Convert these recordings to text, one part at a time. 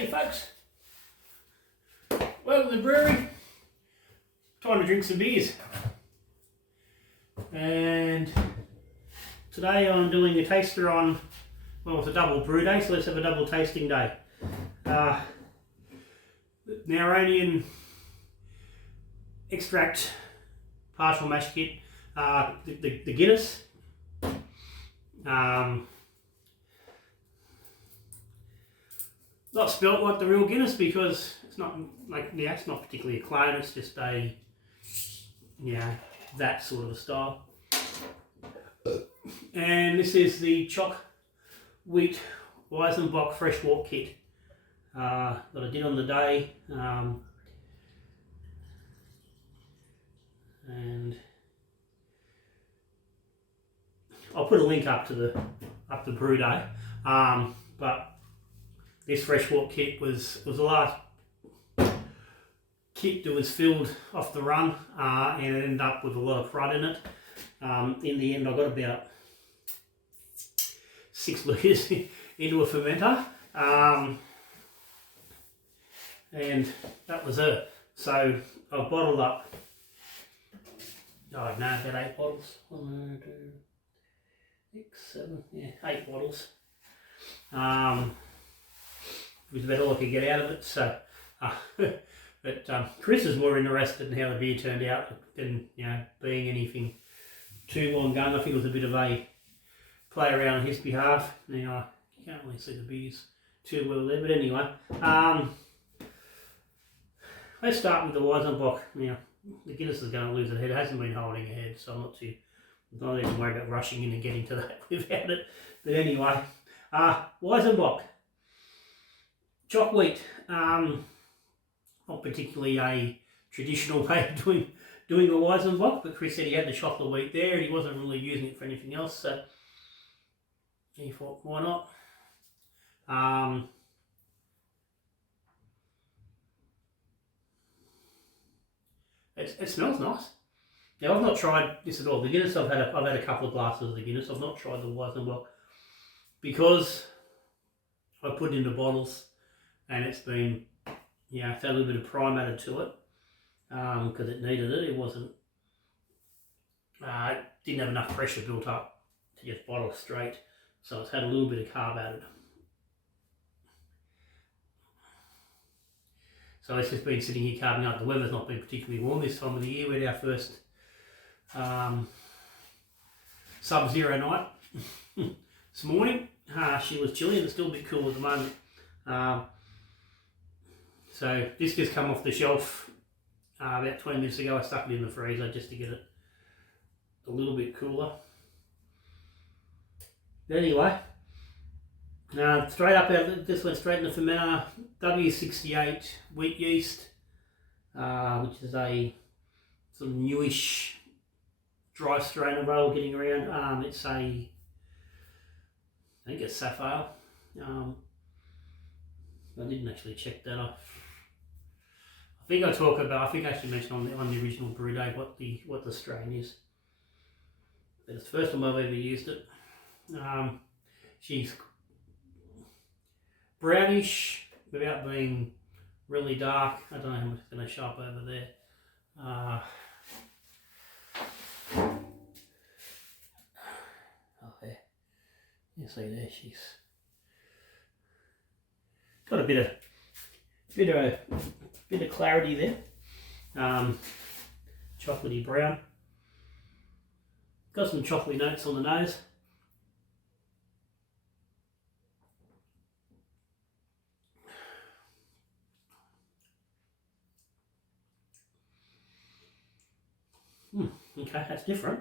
Howdy folks, welcome to the brewery. Time to drink some beers. And today I'm doing a taster on, well, it's a double brew day, so let's have a double tasting day. Nowronian extract partial mash kit, the Giness. Not spelt like the real Giness because it's not like, yeah, it's not particularly a clone, it's just a, yeah, that sort of a style. And this is the Choc wheat Weizenbock fresh walk kit that I did on the day. And I'll put a link up to the brew day. But this fresh walk kit was the last kit that was filled off the run, and it ended up with a lot of crud in it. In the end, I got about 6 litres into a fermenter, and that was it. So I've bottled up, I don't know, about 8 bottles. 1, 2, 6, 7, yeah, 8 bottles. It was about all I could get out of it. So, but Chris is more interested in how the beer turned out than, you know, being anything too long going. I think it was a bit of a play around on his behalf. Now you can't really see the beers too well there, but anyway, let's start with the Weizenbock. Now the Giness is going to lose its head. It hasn't been holding a head, so I'm not even worried about rushing in and getting to that without it. But anyway, Weizenbock. Choc wheat, not particularly a traditional way of doing a Weizenbock, but Chris said he had the chocolate wheat there and he wasn't really using it for anything else, so he thought, why not? It smells nice. Now I've not tried this at all. The Giness, I've had a couple of glasses of the Giness. I've not tried the Weizenbock because I put it into bottles. And it's been, yeah, it's had a little bit of prime added to it because it needed it. It wasn't, it didn't have enough pressure built up to just bottle straight. So it's had a little bit of carb added. So it's just been sitting here carving up. The weather's not been particularly warm this time of the year. We had our first sub-zero night this morning. She was chilly and it's still a bit cool at the moment. So this just come off the shelf about 20 minutes ago. I stuck it in the freezer just to get it a little bit cooler. But anyway, straight up out, this went straight in the fermenter. W68 wheat yeast, which is a sort of newish dry strain of ale getting around. It's I think it's Sapphire. I didn't actually check that off. I think I actually mentioned on the original brew day what the strain is. But it's the first time I've ever used it. She's brownish without being really dark. I don't know how much it's going to show up over there. Oh yeah, you see there she's got a bit of clarity there. Chocolatey brown. Got some chocolatey notes on the nose. Okay, that's different.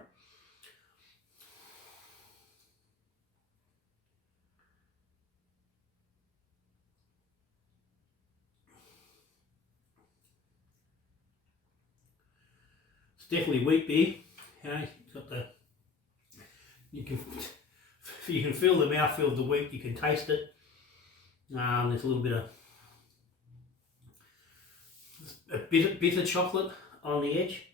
Definitely wheat beer. Okay, got the you can feel the mouthfeel of the wheat. You can taste it. There's a little bit of a bitter chocolate on the edge.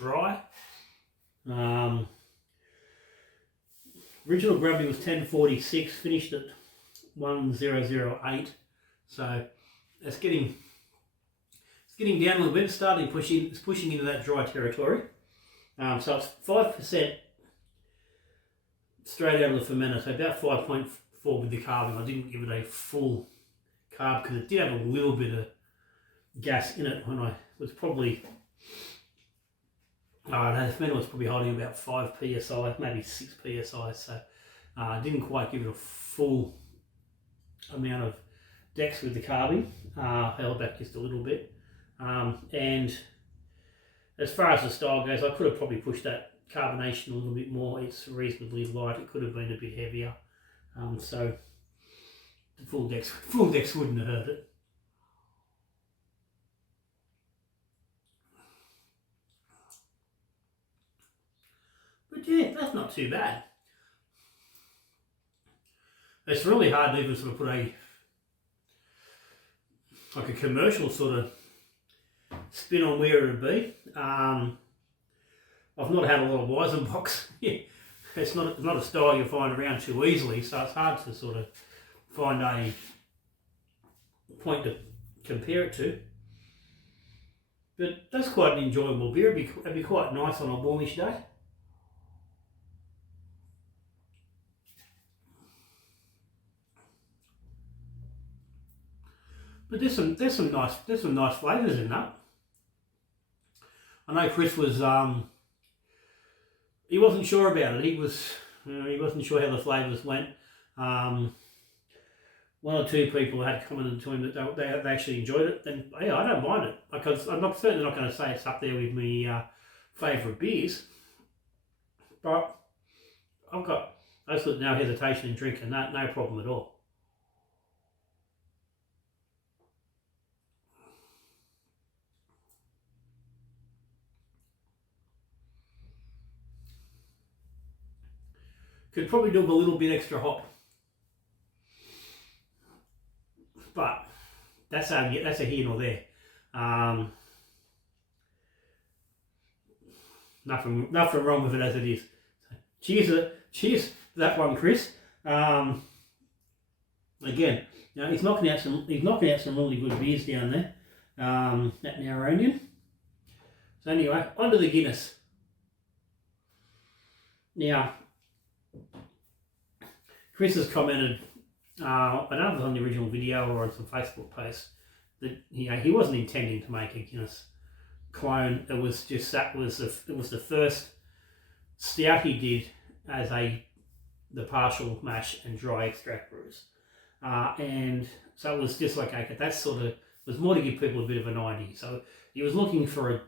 dry. Original gravity was 1046, finished at 1008. So it's getting down a little bit. It's pushing into that dry territory. So it's 5% straight out of the fermenter, so about 5.4 with the carving. I didn't give it a full carb because it did have a little bit of gas in it when I was probably, the fermenter was probably holding about 5 psi, maybe 6 psi, so I didn't quite give it a full amount of dex with the carving. Held back just a little bit. And as far as the style goes, I could have probably pushed that carbonation a little bit more. It's reasonably light. It could have been a bit heavier. So the full dex wouldn't have hurt it. But yeah, that's not too bad. It's really hard to even sort of put a commercial sort of spin on where it would be. I've not had a lot of Weizenbocks. It's not a style you find around too easily, so it's hard to sort of find a point to compare it to. But that's quite an enjoyable beer. It'd be quite nice on a warmish day. But there's some nice flavours in that. I know Chris was he wasn't sure about it. He wasn't sure how the flavours went. One or two people had commented to him that they actually enjoyed it. Then yeah, I don't mind it because I'm certainly not going to say it's up there with my favourite beers. But I've got absolutely no hesitation in drinking that. No problem at all. Could probably do with a little bit extra hop, but that's a here nor there. Nothing wrong with it as it is. Cheers to that one, Chris. Again, he's knocking out some really good beers down there at Nowronian. So anyway, onto the Giness. Now, Chris has commented, I don't know if it was on the original video or on some Facebook posts, that he wasn't intending to make a Giness clone. It was just it was the first stout he did as the partial mash and dry extract brews, and so it was just like, okay, that sort of was more to give people a bit of an idea. So he was looking for a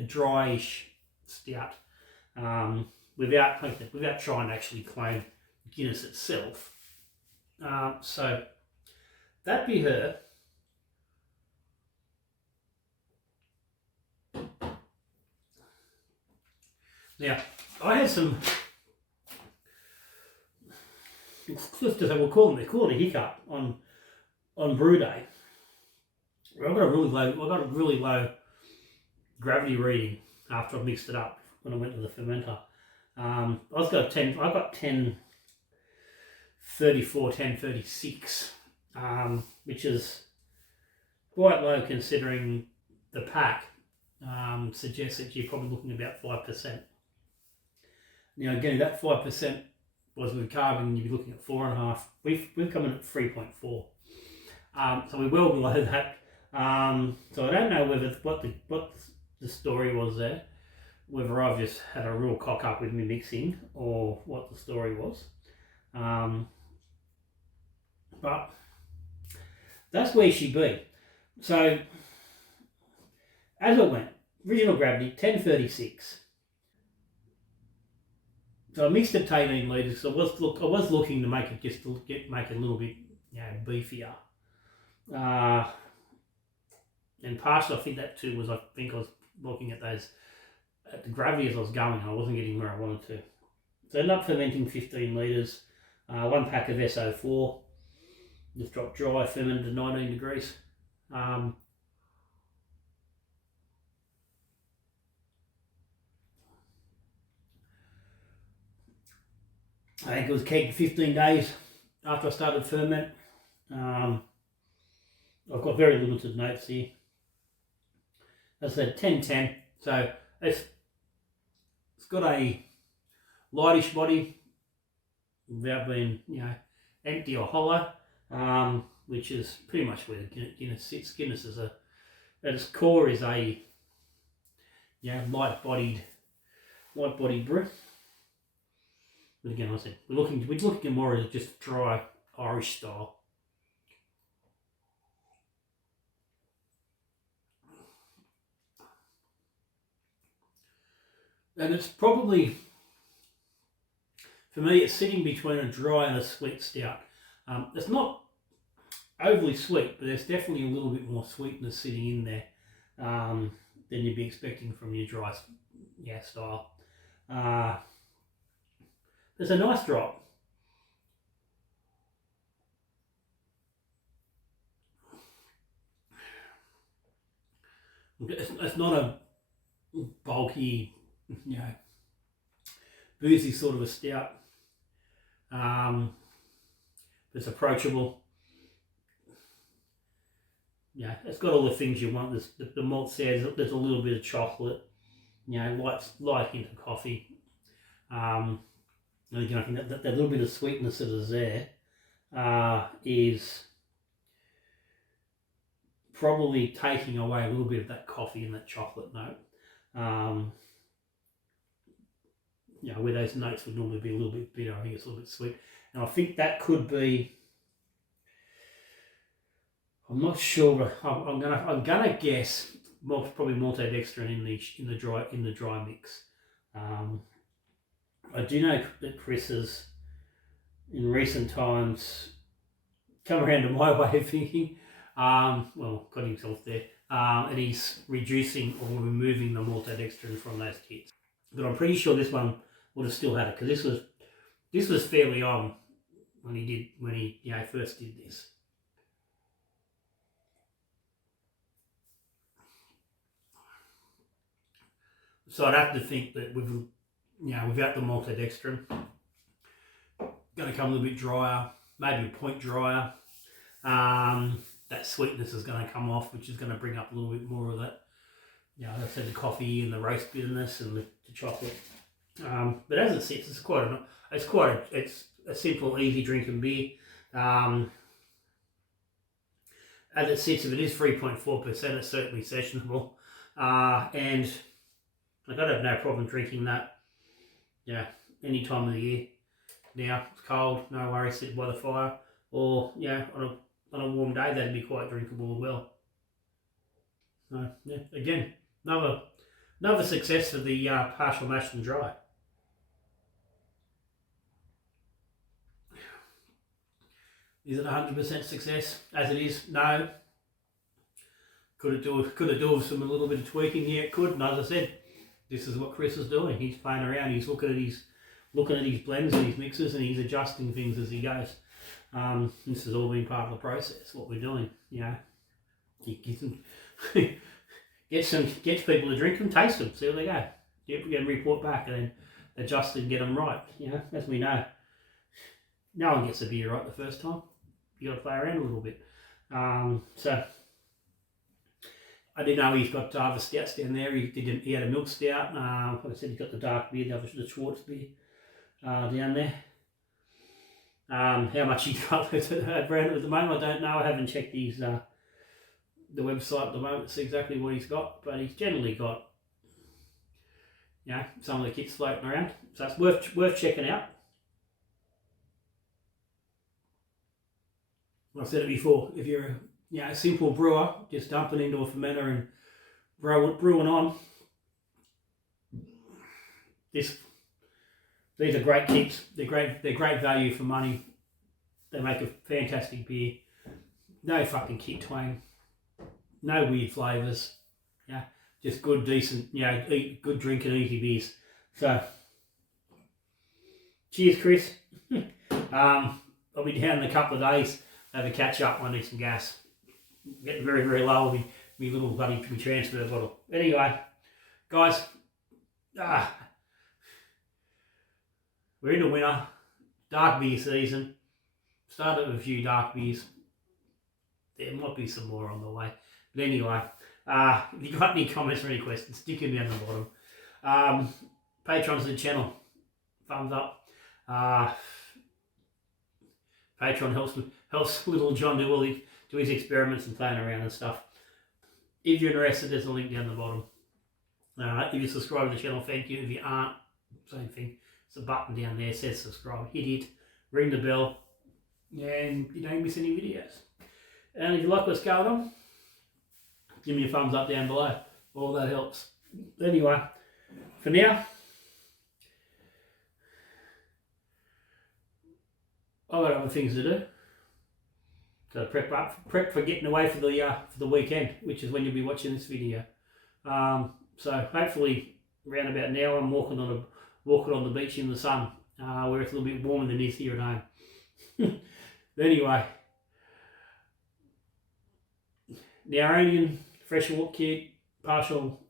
dryish stout, without trying to actually clone Giness itself. So that be her. Now, I had some, just as we'll call it a hiccup on brew day. I got a really low gravity reading after I mixed it up when I went to the fermenter. I got 1034, 1036, which is quite low considering the pack suggests that you're probably looking at about 5%. Now again, that 5% was with carving, and you'd be looking at 4.5. We've come in at 3.4. So we're well below that. So I don't know what the story was there, whether I've just had a real cock up with me mixing or what the story was. But that's where she be. So as it went, original gravity 1036. So I mixed it to 18 litres. So I was looking to make it make it a little bit beefier. And partially I think that too was I was looking at the gravity as I was going. I wasn't getting where I wanted to. So I ended up fermenting 15 litres. 1 pack of SO4. Just dropped dry, fermented to 19 degrees. I think it was kegged 15 days after I started ferment. I've got very limited notes here. As I said, 10-10, so it's got a lightish body without being, empty or hollow, which is pretty much where Giness sits. Giness is at its core is a light-bodied brew. But again, like I said, we're looking at more as just dry Irish style. And it's probably, for me, it's sitting between a dry and a sweet stout. It's not overly sweet, but there's definitely a little bit more sweetness sitting in there than you'd be expecting from your dry style. There's a nice drop. It's not a bulky, boozy sort of a stout. It's approachable. Yeah, it's got all the things you want. The malt says there's a little bit of chocolate, light hint of coffee. And again, I think that little bit of sweetness that is there is probably taking away a little bit of that coffee and that chocolate note. Where those notes would normally be a little bit bitter, I think it's a little bit sweet. And I think that could be, I'm not sure, but I'm gonna guess probably maltodextrin in the dry mix. I do know that Chris has, in recent times, come around to my way of thinking. Got himself there, and he's reducing or removing the maltodextrin from those kits. But I'm pretty sure this one would have still had it, because this was fairly on when he first did this. So I'd have to think that without the maltodextrin, going to come a little bit drier, maybe a point drier. That sweetness is going to come off, which is going to bring up a little bit more of that, like I said, the coffee and the roast bitterness and the chocolate. But as it sits, it's a simple, easy drinking beer. As it sits, if it is 3.4%, it's certainly sessionable, and I'd have no problem drinking that, any time of the year. Now it's cold, no worries, sit by the fire, or on a warm day that'd be quite drinkable as well. So again, another success for the partial mash and dry. Is it 100% success as it is? No. Could it do with a little bit of tweaking? Yeah, it could. And as I said, this is what Chris is doing. He's playing around. He's looking at his blends and his mixes, and he's adjusting things as he goes. This has all been part of the process. What we're doing, gets people to drink them, taste them, see how they go. Get them report back, and then adjust and get them right. As we know, no one gets a beer right the first time. You got to play around a little bit. So I didn't know he's got the stouts down there. He had a milk stout. Like I said, he's got the dark beer, the Schwartz beer down there. How much he got around at the moment, I don't know. I haven't checked his the website at the moment to see exactly what he's got, but he's generally got some of the kits floating around, so it's worth checking out. I've said it before, if you're a simple brewer, just dump it into a fermenter and brewing on. These are great kits. They're great value for money. They make a fantastic beer. No fucking kit twang. No weird flavours. Just good, decent, good drinking, easy beers. So, cheers, Chris. I'll be down in a couple of days. Have a catch up when I need some gas. Getting very, very low with me little bloody transfer bottle. Anyway, guys, we're in the winter. dark beer season. Started with a few dark beers. There might be some more on the way. But anyway, if you've got any comments or any questions, stick them down the bottom. Patrons of the channel, thumbs up. Patreon helps little John do his experiments and playing around and stuff. If you're interested, there's a link down the bottom. If you subscribe to the channel, thank you. If you aren't, same thing. It's a button down there, says subscribe. Hit it, ring the bell, and you don't miss any videos. And if you like what's going on, give me a thumbs up down below. All that helps. Anyway, for now, I've got other things to do. So prep for getting away for the weekend, which is when you'll be watching this video. So hopefully around about now I'm walking on the beach in the sun, where it's a little bit warmer than it is here at home. Anyway, Nowronian fresh walk kit, partial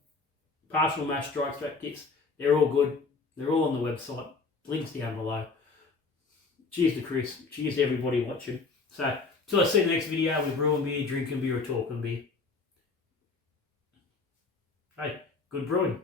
mash dry extract kits, they're all good. They're all on the website. Links down below. Cheers to Chris. Cheers to everybody watching. So, till I see the next video with brewing beer, drinking beer, or talking beer. Hey, good brewing.